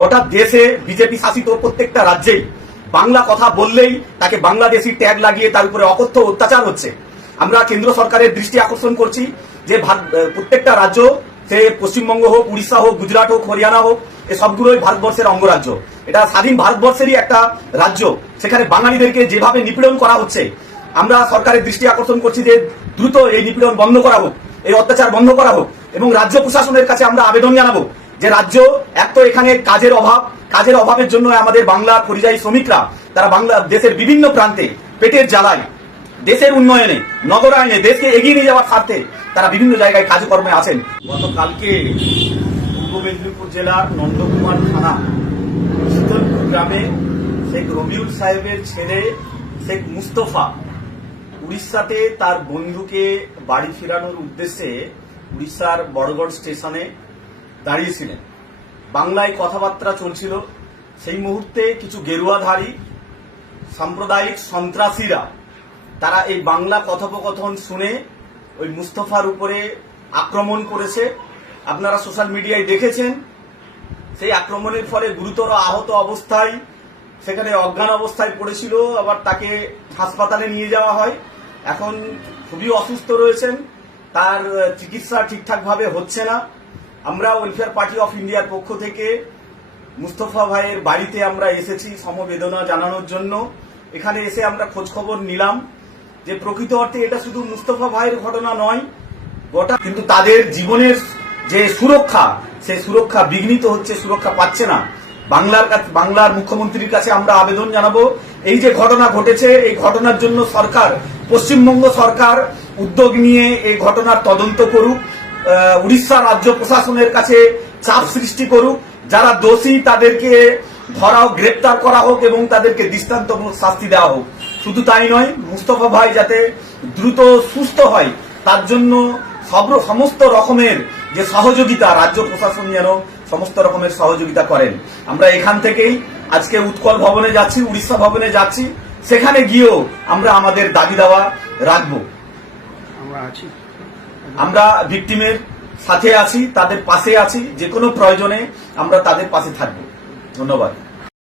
গোটা দেশে বিজেপি শাসিত প্রত্যেকটা রাজ্যেই বাংলা কথা বললেই তাকে বাংলাদেশি ট্যাগ লাগিয়ে তার উপরে অকথ্য অত্যাচার হচ্ছে। আমরা কেন্দ্র সরকারের দৃষ্টি আকর্ষণ করছি যে প্রত্যেকটা রাজ্য, সে পশ্চিমবঙ্গ হোক, উড়িষ্যা হোক, গুজরাট হোক, হরিয়ানা হোক, এ সবগুলোই ভারতবর্ষের অঙ্গরাজ্য। এটা স্বাধীন ভারতবর্ষেরই একটা রাজ্য। সেখানে বাঙালিদেরকে যেভাবে নিপীড়ন করা হচ্ছে, আমরা সরকারের দৃষ্টি আকর্ষণ করছি যে দ্রুত এই নিপীড়ন বন্ধ করা হোক, এই অত্যাচার বন্ধ করা হোক। এবং রাজ্য প্রশাসনের কাছে আমরা আবেদন জানাবো যে রাজ্য এক তো এখানে কাজের অভাবের জন্য আমাদের বাংলার পরিযায়ী শ্রমিকরা তারা দেশের বিভিন্ন প্রান্তে পেটের জ্বালায়, দেশের উন্নয়নে, নগরায়নে, দেশকে এগিয়ে নিয়ে যাওয়ার স্বার্থে তারা বিভিন্ন জায়গায় কাজকর্মে আছেন। গতকালকে পূর্ব মেদিনীপুর জেলার নন্দকুমার থানা শীতলপুর গ্রামে শেখ রবিউল সাহেবের ছেলে শেখ মুস্তফা উড়িষ্যাতে তার বন্ধুকে বাড়ি ফেরানোর উদ্দেশ্যে উড়িষ্যার বড়গড় স্টেশনে দাঁড়িয়েছিলেন। বাংলায় কথাবার্তা চলছিল। সেই মুহূর্তে কিছু গেরুয়াধারী সাম্প্রদায়িক সন্ত্রাসীরা তারা এই বাংলা কথোপকথন শুনে ওই মুস্তফার উপরে আক্রমণ করেছে। আপনারা সোশ্যাল মিডিয়ায় দেখেছেন। সেই আক্রমণের ফলে গুরুতর আহত অবস্থায় সেখানে অজ্ঞান অবস্থায় পড়েছিল, আবার তাকে হাসপাতালে নিয়ে যাওয়া হয়। এখন খুবই অসুস্থ রয়েছেন, তার চিকিৎসা ঠিকঠাকভাবে হচ্ছে না। আমরা ওয়েলফেয়ার পার্টি অফ ইন্ডিয়ার পক্ষ থেকে মুস্তফা ভাইয়ের বাড়িতে আমরা এসেছি সমবেদনা জানানোর জন্য। এখানে এসে আমরা খোঁজখবর নিলাম যে প্রকৃত অর্থে এটা শুধু মুস্তফা ভাইয়ের ঘটনা নয়, গোটা কিন্তু তাদের জীবনের যে সুরক্ষা, সেই সুরক্ষা বিঘ্নিত হচ্ছে, সুরক্ষা পাচ্ছে না। বাংলার মুখ্যমন্ত্রীর কাছে আমরা আবেদন জানাবো, এই যে ঘটনা ঘটেছে এই ঘটনার জন্য পশ্চিমবঙ্গ সরকার উদ্যোগ নিয়ে এই ঘটনার তদন্ত করুক, উড়িষ্যা রাজ্য প্রশাসনের কাছে চাপ সৃষ্টি করুক, যারা দোষী তাদেরকে ধরা হোক, গ্রেপ্তার করা হোক এবং তাদেরকে দৃষ্টান্তমূলক শাস্তি দেওয়া হোক। শুধু তাই নয়, মুস্তফা ভাই যাতে দ্রুত সুস্থ হয় তার জন্য সমস্ত রকমের যে সহযোগিতা, রাজ্য প্রশাসন যেন সমস্ত রকমের সহযোগিতা করেন। আমরা এখান থেকেই আজকে উৎকল ভবনে যাচ্ছি, উড়িষ্যা ভবনে যাচ্ছি। সেখানে গিয়েও আমরা আমাদের দাবি দাওয়া রাখবো। আমরা ভিকটিমের সাথে আছি, তাদের পাশে আছি, যে কোনো প্রয়োজনে আমরা তাদের পাশে থাকবো। ধন্যবাদ।